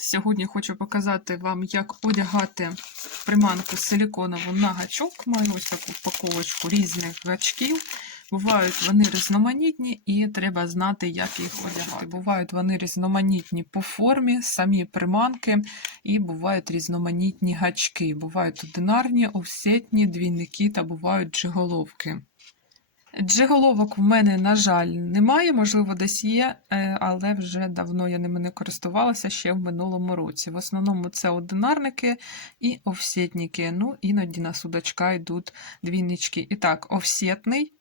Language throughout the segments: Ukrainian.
Сьогодні хочу показати вам, як одягати приманку силіконову на гачок. Маю ось таку упаковочку різних гачків. Бувають вони різноманітні і треба знати, як їх одягати. Бувають вони різноманітні по формі, самі приманки, і бувають різноманітні гачки. Бувають одинарні, офсетні, двійники та бувають джиголовки. Джиголовок в мене, на жаль, немає, можливо, десь є, е, але вже давно я ними не користувалася ще в минулому році. В основному це одинарники і офсетники. Ну, іноді на судачка йдуть двійнички. І так, офсетний,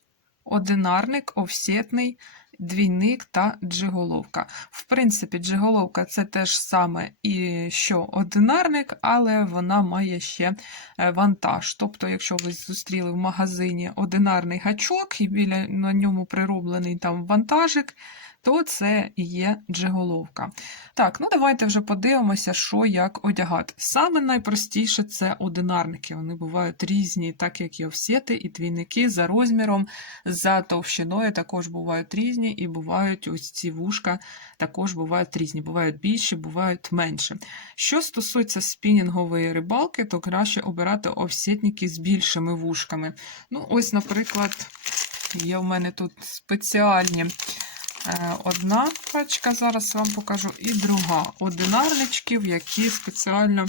одинарник, офсетний, двійник та джиголовка. В принципі, джиголовка це те ж саме і що одинарник, але вона має ще е, вантаж. Тобто, якщо ви зустріли в магазині одинарний гачок і біля на ньому прироблений там вантажик, то це і є джиголовка. Так, ну давайте вже подивимося, що як одягати. Саме найпростіше це одинарники. Вони бувають різні, так як і офсети, і двійники за розміром, за товщиною також бувають різні, і бувають ось ці вушка також бувають різні. Бувають більші, бувають менші. Що стосується спінінгової рибалки, то краще обирати офсетники з більшими вушками. Ну, ось, наприклад, є в мене тут спеціальні. Е, Одна пачка, зараз вам покажу, і друга одинарничків, які спеціально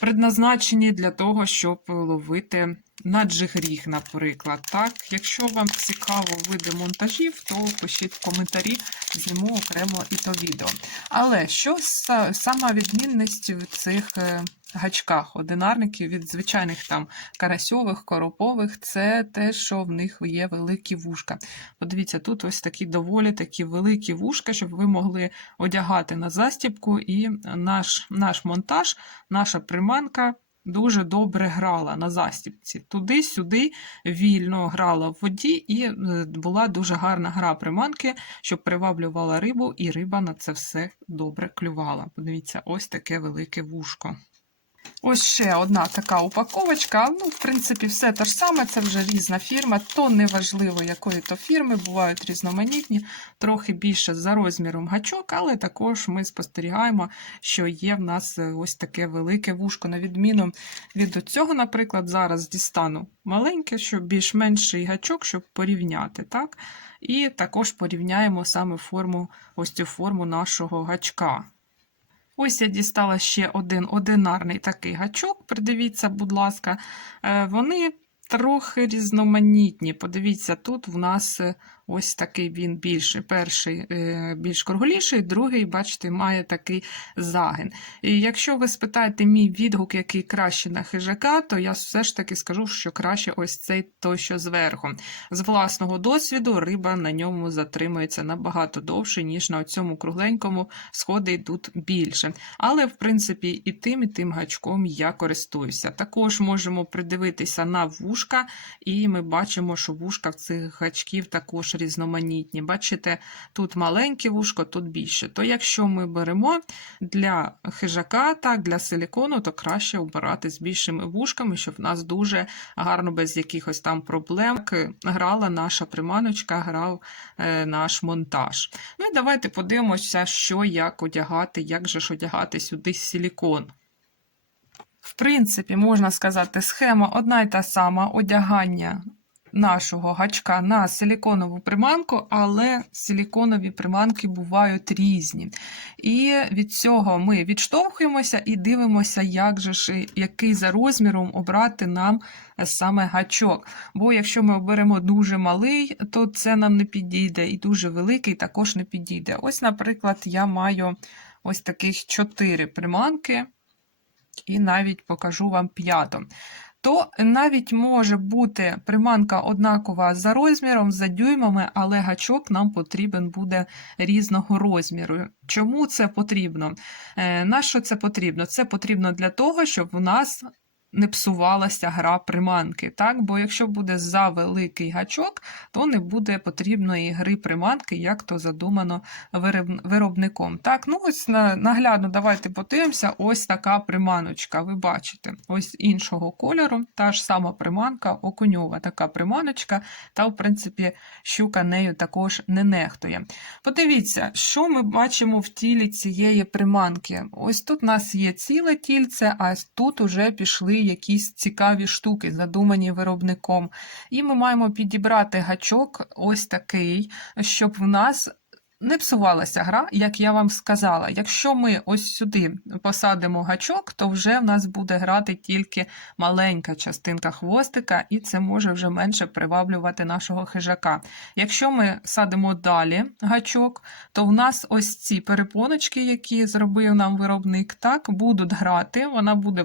предназначені для того, щоб ловити на джигріг, наприклад. Так, Якщо вам цікаво види монтажів, то пишіть в коментарі, зніму окремо і то відео. Але що са- сама відмінність цих е, гачках одинарників від звичайних там карасьових, коропових, це те, що в них є великі вушка. Подивіться, тут ось такі доволі такі великі вушка, щоб ви могли одягати на застібку, і наш, наш монтаж, наша приманка. Дуже добре грала на застібці. Туди-сюди вільно грала в воді, і е, була дуже гарна гра приманки, щоб приваблювала рибу, і риба на це все добре клювала. Подивіться, ось таке велике вушко. Ось ще одна така упаковочка. Ну, в принципі, все те ж саме, це вже різна фірма, то неважливо, якої то фірми, бувають різноманітні, трохи більше за розміром гачок, але також ми спостерігаємо, що є в нас е, ось таке велике вушко. На відміну від цього, наприклад, зараз дістану маленьке, щоб більш-менший гачок, щоб порівняти. так? І також порівняємо саме форму, ось цю форму нашого гачка. Ось я дістала ще один одинарний такий гачок. Придивіться, будь ласка, Е, вони трохи різноманітні. Подивіться, тут в нас е, ось такий він більший. Перший е, більш кругліший, другий, бачите, має такий загин. І якщо ви спитаєте мій відгук, який краще на хижака, то я все ж таки скажу, що краще ось цей той, що зверху. З власного досвіду риба на ньому затримується набагато довше, ніж на цьому кругленькому сходи йдуть більше. Але, в принципі, і тим, і тим гачком я користуюся. Також можемо придивитися на вушка, і ми бачимо, що вушка в цих гачків також різноманітні. Бачите, тут маленьке вушко, тут більше. То якщо ми беремо для хижака, так, для силікону, то краще обирати з більшими вушками, щоб в нас дуже гарно, без якихось там проблем грала наша приманочка, грав е, наш монтаж. Ну і давайте подивимося, що як одягати, як же ж одягати сюди силікон. В принципі, можна сказати, схема одна й та сама одягання нашого гачка на силіконову приманку, але силіконові приманки бувають різні. І від цього ми відштовхуємося і дивимося, як же ж, який за розміром обрати нам саме гачок. Бо якщо ми оберемо дуже малий, то це нам не підійде, і дуже великий також не підійде. Ось, наприклад, я маю ось таких чотири приманки і навіть покажу вам п'яту. То навіть може бути приманка однакова за розміром, за дюймами, але гачок нам потрібен буде різного розміру. Чому це потрібно? Е, на що це потрібно? Це потрібно для того, щоб у нас не псувалася гра приманки. Так? Бо якщо буде за великий гачок, то не буде потрібної гри приманки, як то задумано виробником. Так, ну ось наглядно давайте подивимося. Ось така приманочка. Ви бачите, ось іншого кольору, та ж сама приманка, окуньова така приманочка, та, в принципі, щука нею також не нехтує. Подивіться, що ми бачимо в тілі цієї приманки. Ось тут у нас є ціле тільце, а тут уже пішли якісь цікаві штуки, задумані виробником. І ми маємо підібрати гачок ось такий, щоб в нас не псувалася гра, як я вам сказала. Якщо ми ось сюди посадимо гачок, то вже в нас буде грати тільки маленька частинка хвостика, і це може вже менше приваблювати нашого хижака. Якщо ми садимо далі гачок, то в нас ось ці перепоночки, які зробив нам виробник, так, будуть грати, вона буде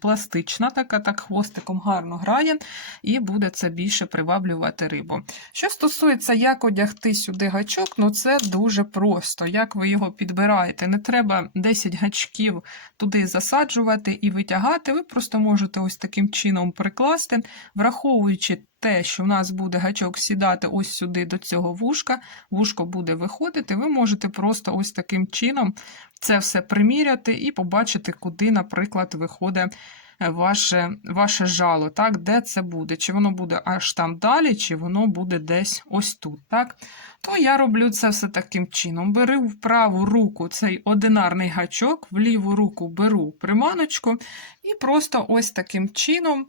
пластична, така, так хвостиком гарно грає, і буде це більше приваблювати рибу. Що стосується, як одягти сюди гачок, ну це дуже просто. Як ви його підбираєте? Не треба 10 гачків туди засаджувати і витягати. Ви просто можете ось таким чином прикласти, враховуючи те, що в нас буде гачок сідати ось сюди до цього вушка, вушко буде виходити, ви можете просто ось таким чином це все приміряти і побачити, куди, наприклад, виходить ваше, ваше жало, так, де це буде. Чи воно буде аж там далі, чи воно буде десь ось тут. так. То я роблю це все таким чином. Беру в праву руку цей одинарний гачок, в ліву руку беру приманочку і просто ось таким чином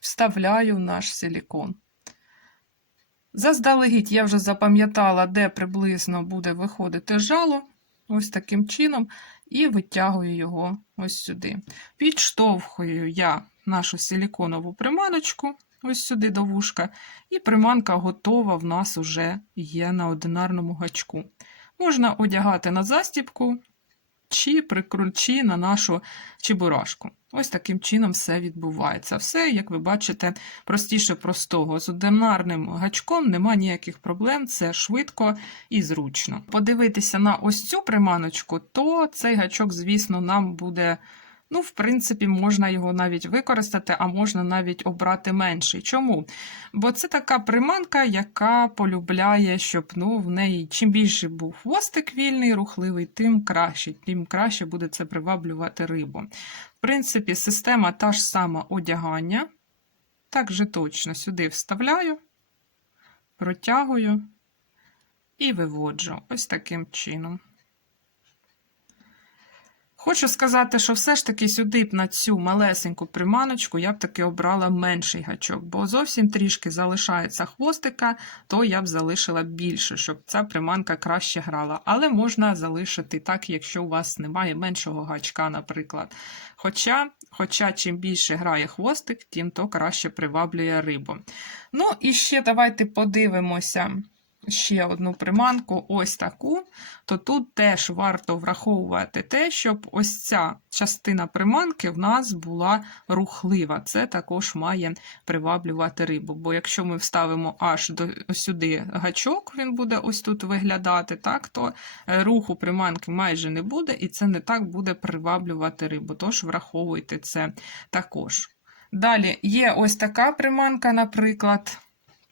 вставляю наш силікон. Заздалегідь я вже запам'ятала, де приблизно буде виходити жало, ось таким чином, і витягую його ось сюди. Підштовхую я нашу силіконову приманочку ось сюди до вушка, і приманка готова в нас уже є на одинарному гачку. Можна одягати на застібку чи прикручі на нашу чебурашку. Ось таким чином все відбувається. Все, як ви бачите, простіше простого. З одинарним гачком нема ніяких проблем, це швидко і зручно. Подивитися на ось цю приманочку, то цей гачок, звісно, нам буде. Ну, в принципі, можна його навіть використати, а можна навіть обрати менший. Чому? Бо це така приманка, яка полюбляє, щоб ну, в неї чим більше був хвостик вільний, рухливий, тим краще, тим краще буде це приваблювати рибу. В принципі, система та ж сама одягання. Так же точно сюди вставляю, протягую і виводжу. Ось таким чином. Хочу сказати, що все ж таки сюди б на цю малесеньку приманочку я б таки обрала менший гачок, бо зовсім трішки залишається хвостика, то я б залишила більше, щоб ця приманка краще грала. Але можна залишити так, якщо у вас немає меншого гачка, наприклад. Хоча, хоча чим більше грає хвостик, тим то краще приваблює рибу. Ну і ще давайте подивимося ще одну приманку, ось таку, то тут теж варто враховувати те, щоб ось ця частина приманки в нас була рухлива. Це також має приваблювати рибу. Бо якщо ми вставимо аж до сюди гачок, він буде ось тут виглядати, так, то е, руху приманки майже не буде, і це не так буде приваблювати рибу. Тож враховуйте це також. Далі є ось така приманка, наприклад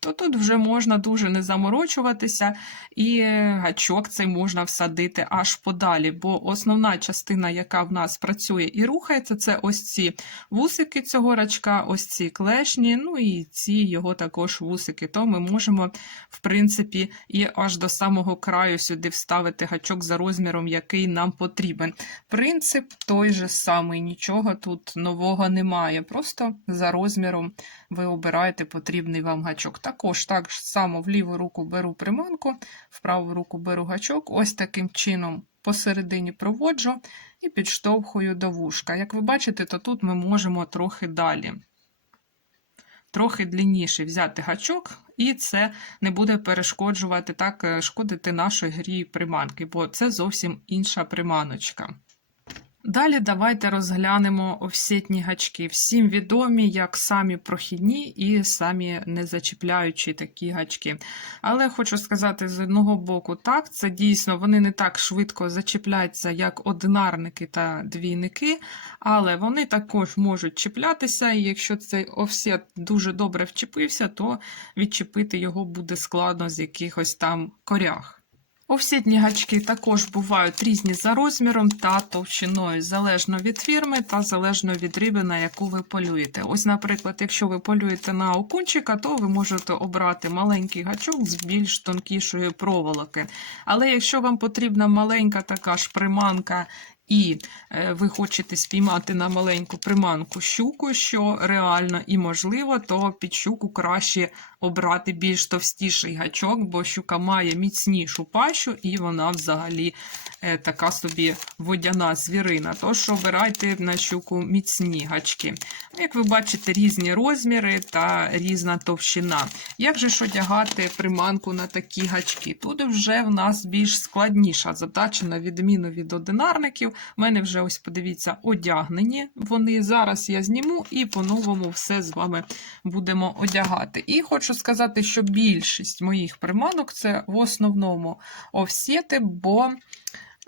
то тут вже можна дуже не заморочуватися, і гачок цей можна всадити аж подалі, бо основна частина, яка в нас працює і рухається, це ось ці вусики цього рачка, ось ці клешні, ну і ці його також вусики. То ми можемо, в принципі, і аж до самого краю сюди вставити гачок за розміром, який нам потрібен. Принцип той же самий, нічого тут нового немає. Просто за розміром ви обираєте потрібний вам гачок. Також так само в ліву руку беру приманку, в праву руку беру гачок, ось таким чином посередині проводжу і підштовхую до вушка. Як ви бачите, то тут ми можемо трохи далі. Трохи длинніший взяти гачок, і це не буде перешкоджувати так е, шкодити нашій грі приманки, бо це зовсім інша приманочка. Далі давайте розглянемо офсетні гачки. Всім відомі як самі прохідні і самі не зачіпляючі такі гачки. Але хочу сказати з одного боку, так, це дійсно вони не так швидко зачіпляються, як одинарники та двійники, але вони також можуть чіплятися, і якщо цей офсет дуже добре вчепився, то відчепити його буде складно з якихось там корях. Офсетні гачки також бувають різні за розміром та товщиною, залежно від фірми та залежно від риби, на яку ви полюєте. Ось, наприклад, якщо ви полюєте на окунчика, то ви можете обрати маленький гачок з більш тонкішої проволоки. Але якщо вам потрібна маленька така ж приманка, і е, ви хочете спіймати на маленьку приманку щуку, що реально і можливо, то під щуку краще обрати більш товстіший гачок, бо щука має міцнішу пащу, і вона взагалі е, така собі водяна звірина. Тож обирайте на щуку міцні гачки. Ну, Як ви бачите, різні розміри та різна товщина. Як же ж одягати приманку на такі гачки? Тут вже в нас більш складніша задача, на відміну від одинарників. У мене вже ось подивіться, одягнені вони. Зараз я зніму і по-новому все з вами будемо одягати. І хочу сказати, що більшість моїх приманок це в основному офсети, бо.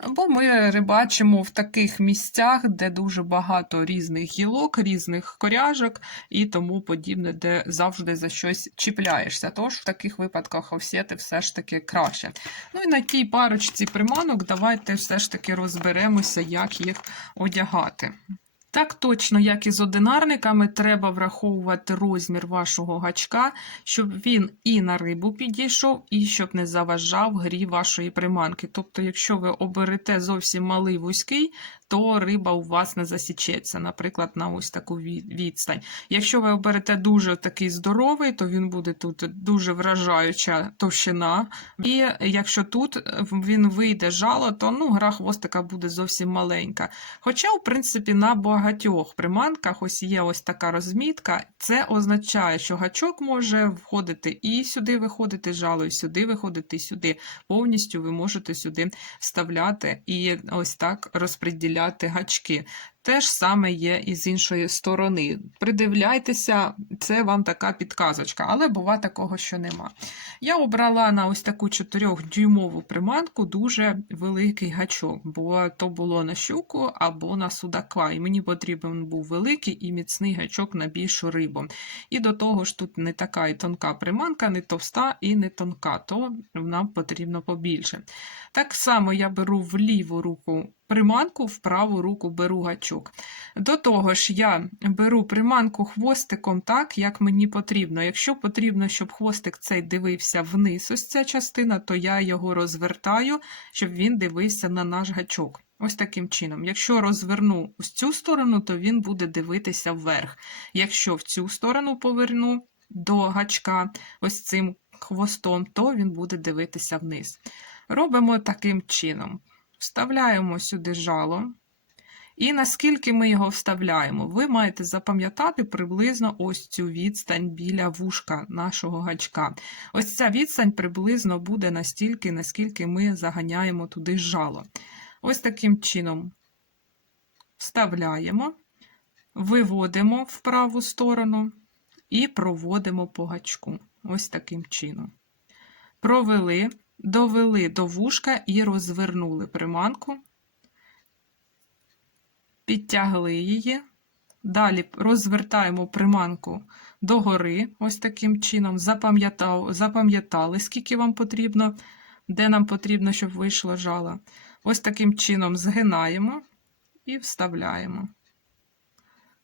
Бо ми рибачимо в таких місцях, де дуже багато різних гілок, різних коряжок і тому подібне, де завжди за щось чіпляєшся. Тож в таких випадках офсети все ж таки краще. Ну і на тій парочці приманок давайте все ж таки розберемося, як їх одягати. Так точно, як і з одинарниками, треба враховувати розмір вашого гачка, щоб він і на рибу підійшов, і щоб не заважав грі вашої приманки. Тобто, якщо ви оберете зовсім малий вузький, то риба у вас не засічеться, наприклад, на ось таку відстань. Якщо ви оберете дуже такий здоровий, то він буде тут дуже вражаюча товщина. І якщо тут він вийде жало, то ну, гра хвостика буде зовсім маленька. Хоча, в принципі, на багатьох приманках ось є ось така розмітка. Це означає, що гачок може входити і сюди виходити жало, і сюди виходити, і сюди. Повністю ви можете сюди вставляти і ось так розподіляти гачки. Те ж саме є і з іншої сторони. Придивляйтеся, це вам така підказочка, але бува такого, що нема. Я обрала на ось таку 4-дюймову приманку дуже великий гачок, бо то було на щуку або на судака. І мені потрібен був великий і міцний гачок на більшу рибу. І до того ж, тут не така і тонка приманка, не товста і не тонка, то нам потрібно побільше. Так само я беру в ліву руку приманку, в праву руку беру гачок. До того ж, я беру приманку хвостиком так, як мені потрібно. Якщо потрібно, щоб хвостик цей дивився вниз, ось ця частина, то я його розвертаю, щоб він дивився на наш гачок. Ось таким чином. Якщо розверну ось цю сторону, то він буде дивитися вверх. Якщо в цю сторону поверну до гачка ось цим хвостом, то він буде дивитися вниз. Робимо таким чином. Вставляємо сюди жало. І наскільки ми його вставляємо, ви маєте запам'ятати приблизно ось цю відстань біля вушка нашого гачка. Ось ця відстань приблизно буде настільки, наскільки ми заганяємо туди жало. Ось таким чином вставляємо, виводимо в праву сторону і проводимо по гачку. Ось таким чином. Провели, довели до вушка і розвернули приманку підтягли її. Далі розвертаємо приманку догори, ось таким чином, запам'ятали, скільки вам потрібно, де нам потрібно, щоб вийшло жало. Ось таким чином згинаємо і вставляємо.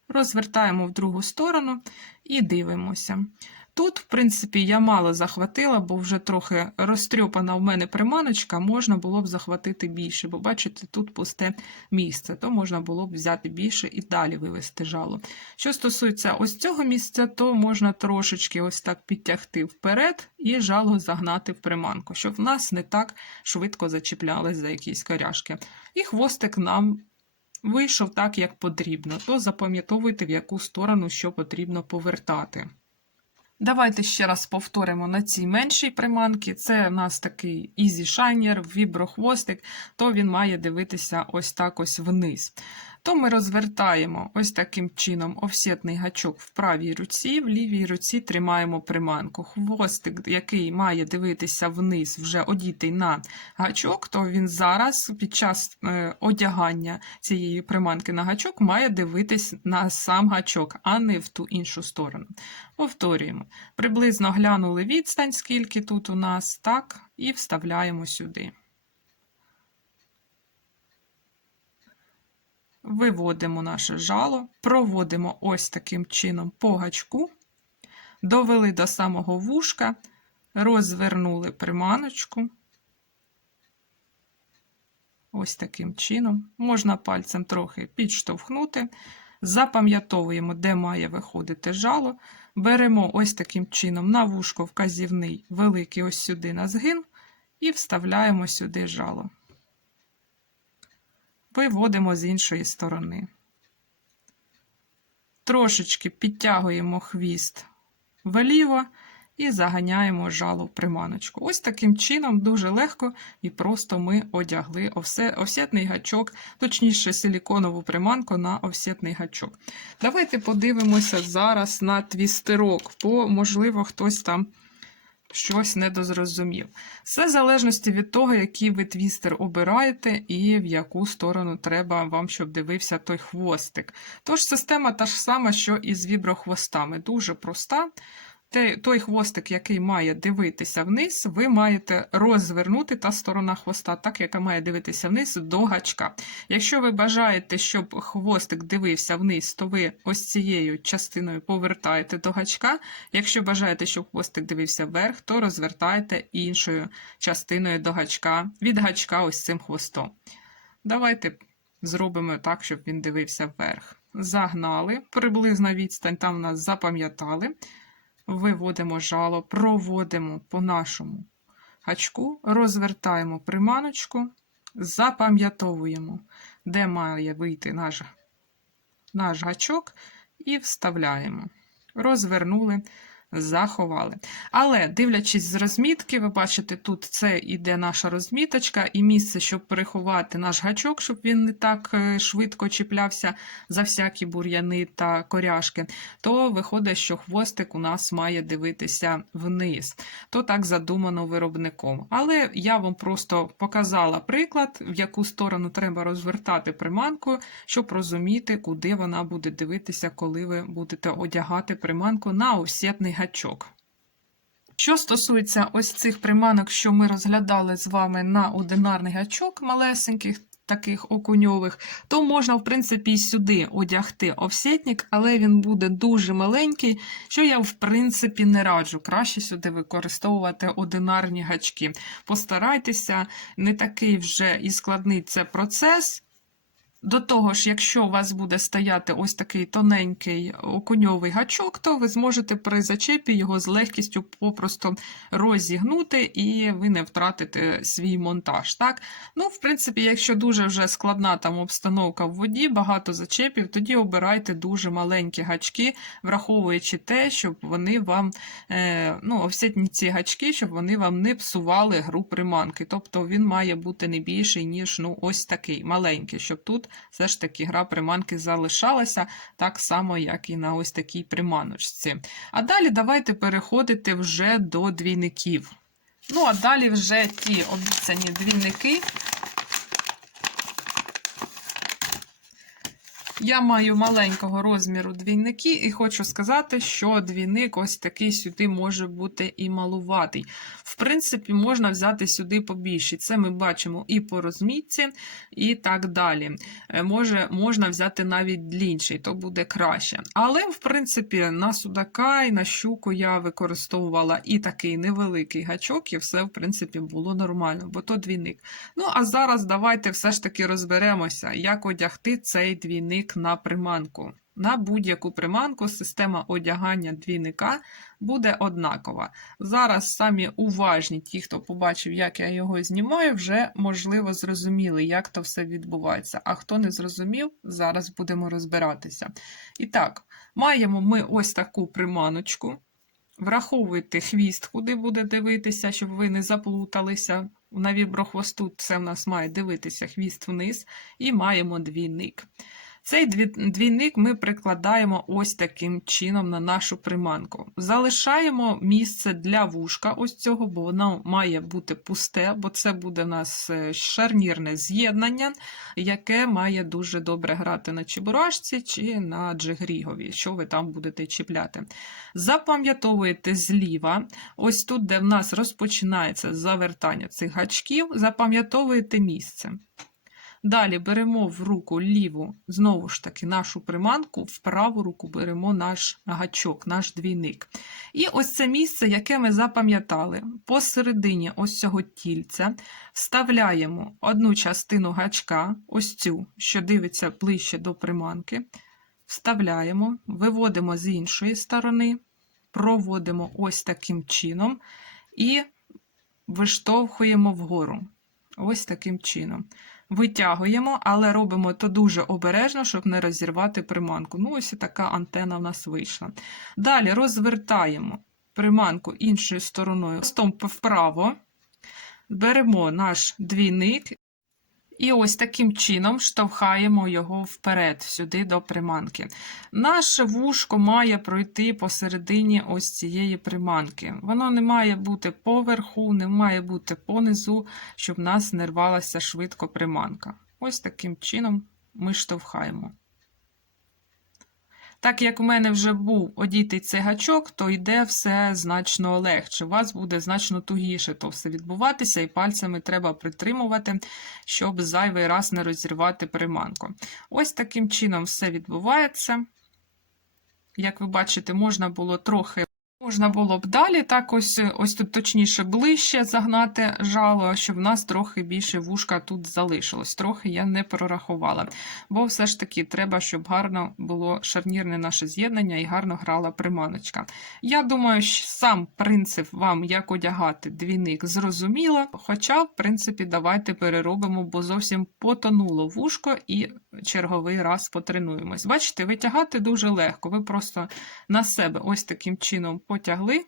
Розвертаємо в другу сторону і дивимося. Тут, в принципі, я мало захватила, бо вже трохи розтрьопана в мене приманочка, можна було б захватити більше, бо бачите, тут пусте місце, то можна було б взяти більше і далі вивести жало. Що стосується ось цього місця, то можна трошечки ось так підтягти вперед і жало загнати в приманку, щоб в нас не так швидко зачіплялись за якісь коряшки. І хвостик нам вийшов так, як потрібно, то запам'ятовуйте, в яку сторону що потрібно повертати. Давайте ще раз повторимо на цій меншій приманці. Це у нас такий Easy Shiner, віброхвостик, то він має дивитися ось так ось вниз. То ми розвертаємо ось таким чином офсетний гачок в правій руці, в лівій руці тримаємо приманку. Хвостик, який має дивитися вниз, вже одітий на гачок, то він зараз під час е, одягання цієї приманки на гачок має дивитись на сам гачок, а не в ту іншу сторону. Повторюємо. Приблизно глянули відстань, скільки тут у нас, так, і вставляємо сюди. Виводимо наше жало, проводимо ось таким чином по гачку, довели до самого вушка, розвернули приманочку. Ось таким чином. Можна пальцем трохи підштовхнути. Запам'ятовуємо, де має виходити жало. Беремо ось таким чином на вушко вказівний великий ось сюди на згин і вставляємо сюди жало. Виводимо з іншої сторони. Трошечки підтягуємо хвіст вліво і заганяємо жало в приманочку. Ось таким чином дуже легко і просто ми одягли овсе- офсетний гачок, точніше силіконову приманку на офсетний гачок. Давайте подивимося зараз на твістерок, бо, можливо, хтось там щось недозрозумів. Все в залежності від того, який ви твістер обираєте і в яку сторону треба вам, щоб дивився той хвостик. Тож система та ж сама, що і з віброхвостами. Дуже проста. Той хвостик, який має дивитися вниз, ви маєте розвернути та сторона хвоста, так, яка має дивитися вниз до гачка. Якщо ви бажаєте, щоб хвостик дивився вниз, то ви ось цією частиною повертаєте до гачка. Якщо бажаєте, щоб хвостик дивився вверх, то розвертаєте іншою частиною до гачка, від гачка ось цим хвостом. Давайте зробимо так, щоб він дивився вверх. Загнали, приблизна відстань там у нас запам'ятали. Виводимо жало, проводимо по нашому гачку, розвертаємо приманочку, запам'ятовуємо, де має вийти наш, наш гачок, і вставляємо. Розвернули, заховали. Але, дивлячись з розмітки, ви бачите, тут це іде наша розміточка, і місце, щоб переховати наш гачок, щоб він не так е, швидко чіплявся за всякі бур'яни та коряшки, то виходить, що хвостик у нас має дивитися вниз. То так задумано виробником. Але я вам просто показала приклад, в яку сторону треба розвертати приманку, щоб розуміти, куди вона буде дивитися, коли ви будете одягати приманку на офсетний гачок. Що стосується ось цих приманок, що ми розглядали з вами на одинарний гачок малесеньких, таких окуньових, то можна, в принципі, сюди одягти офсетник, але він буде дуже маленький, що я, в принципі, не раджу. Краще сюди використовувати одинарні гачки. Постарайтеся, не такий вже і складний це процес. До того ж, якщо у вас буде стояти ось такий тоненький окуньовий гачок, то ви зможете при зачепі його з легкістю попросту розігнути, і ви не втратите свій монтаж. Так? Ну, в принципі, якщо дуже вже складна там обстановка в воді, багато зачепів, тоді обирайте дуже маленькі гачки, враховуючи те, щоб вони вам, е, ну, офсетні ці гачки, щоб вони вам не псували гру приманки. Тобто він має бути не більший, ніж ну, ось такий маленький, щоб тут все ж таки гра приманки залишалася так само, як і на ось такій приманочці. А далі давайте переходити вже до двійників. Ну, а далі вже ті обіцяні двійники. Я маю маленького розміру двійники, і хочу сказати, що двійник ось такий сюди може бути і малуватий. В принципі, можна взяти сюди побільше. Це ми бачимо і по розмітці, і так далі. Е, Може, можна взяти навіть длінший, то буде краще. Але, в принципі, на судака і на щуку я використовувала і такий невеликий гачок, і все, в принципі, було нормально, бо то двійник. Ну, а зараз давайте все ж таки розберемося, як одягти цей двійник на приманку. На будь-яку приманку система одягання двійника буде однакова. Зараз самі уважні, ті, хто побачив, як я його знімаю, вже можливо зрозуміли, як то все відбувається. А хто не зрозумів, зараз будемо розбиратися. І так, маємо ми ось таку приманочку. Враховуйте хвіст, куди буде дивитися, щоб ви не заплуталися. На віброхвосту це в нас має дивитися хвіст вниз, і маємо двійник. Цей двійник ми прикладаємо ось таким чином на нашу приманку. Залишаємо місце для вушка ось цього, бо воно має бути пусте, бо це буде в нас е, шарнірне з'єднання, яке має дуже добре грати на чебурашці чи на джигрігові, що ви там будете чіпляти. Запам'ятовуєте зліва, ось тут, де в нас розпочинається завертання цих гачків, запам'ятовуєте місце. Далі беремо в руку ліву, знову ж таки, нашу приманку, в праву руку беремо наш гачок, наш двійник. І ось це місце, яке ми запам'ятали, посередині ось цього тільця вставляємо одну частину гачка, ось цю, що дивиться ближче до приманки. Вставляємо, виводимо з іншої сторони, проводимо ось таким чином і виштовхуємо вгору. Ось таким чином. Витягуємо, але робимо то дуже обережно, щоб не розірвати приманку. Ну, ось така антена в нас вийшла. Далі розвертаємо приманку іншою стороною, стом вправо, беремо наш двійник і ось таким чином штовхаємо його вперед, сюди до приманки. Наше вушко має пройти посередині ось цієї приманки. Воно не має бути поверху, не має бути понизу, щоб в нас не рвалася швидко приманка. Ось таким чином ми штовхаємо. Так як у мене вже був одітий цей гачок, то йде все значно легше. У вас буде значно тугіше то все відбуватися, і пальцями треба притримувати, щоб зайвий раз не розірвати приманку. Ось таким чином все відбувається. Як ви бачите, можна було трохи. Можна було б далі, так ось, ось тут точніше ближче загнати жало, щоб в нас трохи більше вушка тут залишилось. Трохи я не прорахувала. Бо все ж таки треба, щоб гарно було шарнірне наше з'єднання і гарно грала приманочка. Я думаю, що сам принцип вам, як одягати двійник, зрозуміло. Хоча, в принципі, давайте переробимо, бо зовсім потонуло вушко і черговий раз потренуємось. Бачите, витягати дуже легко. Ви просто на себе ось таким чином потягли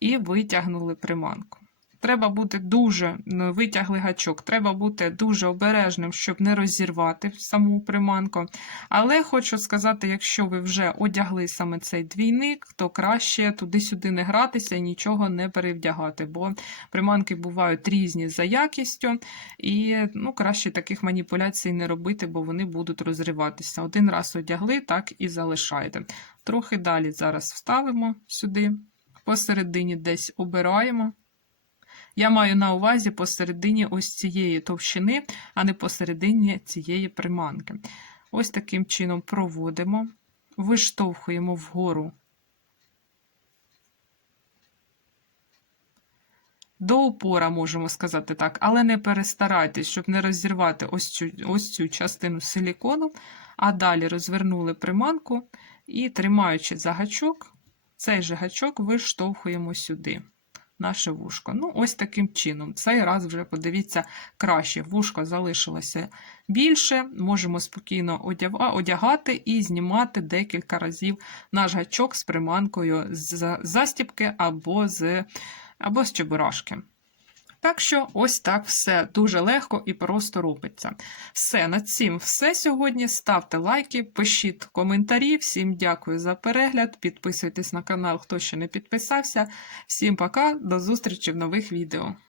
і витягнули приманку. Треба бути дуже ну, витягли гачок, треба бути дуже обережним, щоб не розірвати саму приманку. Але хочу сказати, якщо ви вже одягли саме цей двійник, то краще туди-сюди не гратися і нічого не перевдягати, бо приманки бувають різні за якістю, і ну, краще таких маніпуляцій не робити, бо вони будуть розриватися. Один раз одягли, так і залишаєте. Трохи далі зараз вставимо сюди, посередині десь обираємо. Я маю на увазі посередині ось цієї товщини, а не посередині цієї приманки. Ось таким чином проводимо, виштовхуємо вгору до упора, можемо сказати так, але не перестарайтесь, щоб не розірвати ось цю, ось цю частину силікону, а далі розвернули приманку і, тримаючи за гачок, цей же гачок виштовхуємо сюди наше вушко. Ну, ось таким чином. Цей раз вже подивіться краще. Вушко залишилося більше, можемо спокійно одягати і знімати декілька разів наш гачок з приманкою з застіпки або з, або з чебурашки. Так що ось так все дуже легко і просто робиться. Все, на цим все сьогодні. Ставте лайки, пишіть коментарі. Всім дякую за перегляд. Підписуйтесь на канал, хто ще не підписався. Всім пока, до зустрічі в нових відео.